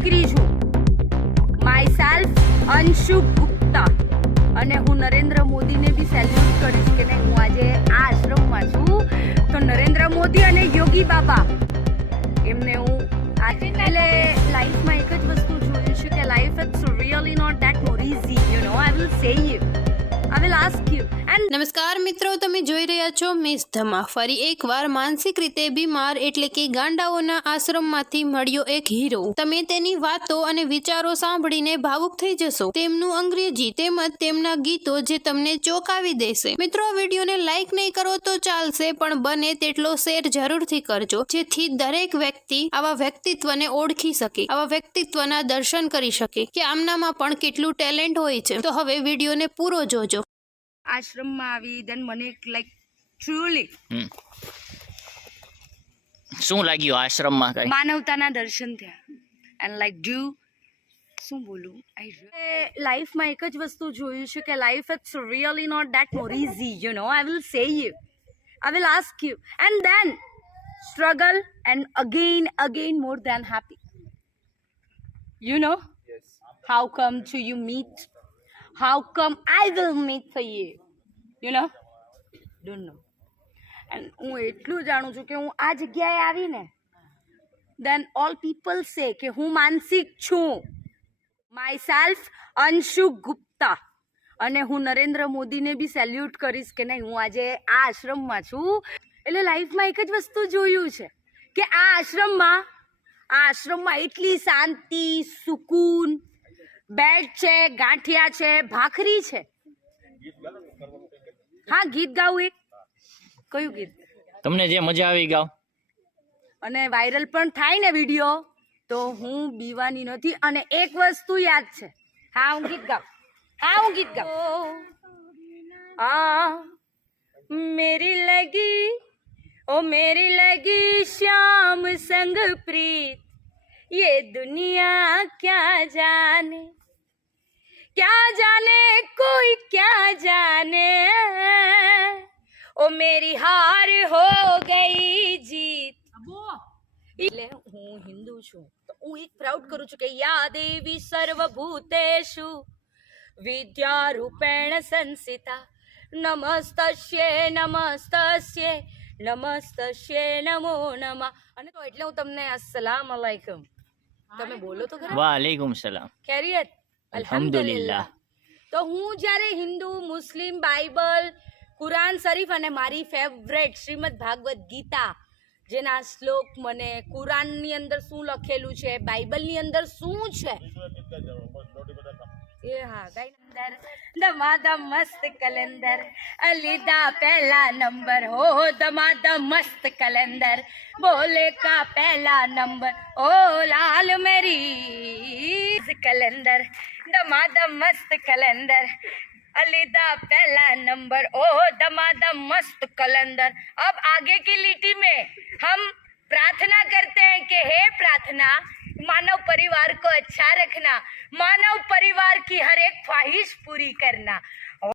દીકરી છું, my self Anshu Gupta, અને હું નરેન્દ્ર મોદીને બી સેલ્યુટ કરીશ કે નહીં, હું આજે આ આશ્રમમાં છું તો નરેન્દ્ર મોદી અને યોગી બાબા એમને હું આજે એટલે લાઈફમાં એક જ વસ્તુ જોયું છે કે life it's really not that more easy, you know. I will say you, I will ask you. નમસ્કાર મિત્રો, તમે જોઈ રહ્યા છો મિસ ધમા. ફરી એકવાર માનસિક રીતે બીમાર એટલે કે ગાંડાઓના આશ્રમમાંથી મળ્યો એક હીરો. તમે તેની વાતો અને વિચારો સાંભળીને ભાવુક થઈ જશો. તેમનું અંગ્રેજી તેમજ તેમના ગીતો જે તમને ચોંકાવી દેશે. મિત્રો, આ વિડીયોને લાઈક નહીં કરો તો ચાલશે, પણ બને તેટલો શેર જરૂરથી કરજો, જેથી દરેક વ્યક્તિ આવા વ્યક્તિત્વને ઓળખી શકે, આવા વ્યક્તિત્વના દર્શન કરી શકે કે આમનામાં પણ કેટલું ટેલેન્ટ હોય છે. તો હવે વિડીયોને પૂરો જોજો. આશ્રમમાં આવી દેન મને લાઈક ટ્રુલી શું લાગ્યું આશ્રમમાં? કઈ માનવતાના દર્શન થયા એન્ડ લાઈક ડુ શું બોલું, લાઈફમાં એક જ વસ્તુ જોયું છે કે life it's really not that more easy, you know. I will say you, I will ask you, and then struggle and again more than happy, you know. How come to you meet, how come I will meet for you, you know, don't know. And હું એટલું જાણું છું કે હું આ જગ્યાએ આવીને then all people say કે હું માનસિક છું, માય સેલ્ફ અંશુ ગુપ્તા, અને હું નરેન્દ્ર મોદીને બી સેલ્યુટ કરીશ કે નહીં, હું આજે આ આશ્રમમાં છું. એટલે લાઈફમાં એક જ વસ્તુ જોયું છે કે આ આશ્રમમાં એટલી શાંતિ, સુકૂન, બેડ છે, ગાંઠિયા છે, ભાખરી છે. હા, ગીત ગાવું. એક કયું ગીત તમને જે મજા આવી ગાઓ, અને વાયરલ પણ થાય ને વિડીયો, તો હું બીવાની નથી. અને એક વસ્તુ યાદ છે, હું ગીત ગાઉં. मेरी लगी श्याम संग प्रीत, ये दुनिया क्या जाने कोई क्या जाने, ओ मेरी हार हो गई जीत. એટલે હું હિન્દુ છું તો હું એક પ્રાઉડ કરું છું કે યા દેવી સર્વભૂતેષુ વિદ્યારૂપેણ સંસિતા, નમસ્તસ્ય નમો નમઃ. અને તો એટલે હું તમને અસ્સલામ અલાઈકુમ, તમે બોલો તો ખરા. વાલેકુમ સલામ. ખૈરિયત? અલ્હમ્દુલિલ્લાહ. તો હું જ્યારે હિન્દુ, મુસ્લિમ, બાઇબલ, કુરાન શરીફ અને મારી ફેવરેટ શ્રીમદ ભાગવત ગીતા, જેના શ્લોક મને કુરાનની અંદર શું લખેલું છે, બાઇબલની અંદર શું છે, એ અંદર દમાદમ મસ્ત કલંદર, અલીદા પહેલા નંબર, હો દમાદમ મસ્ત કલંદર, બોલે કા પહેલા નંબર, ઓ લાલ મેરી કલંદર, દમાદમ મસ્ત કલંદર, अलीदा पहला नंबर, ओ दमादम मस्त कलंदर. अब आगे की लिटी में हम प्रार्थना करते हैं कि हे प्रार्थना, मानव परिवार को अच्छा रखना, मानव परिवार की हर एक ख्वाहिश पूरी करना,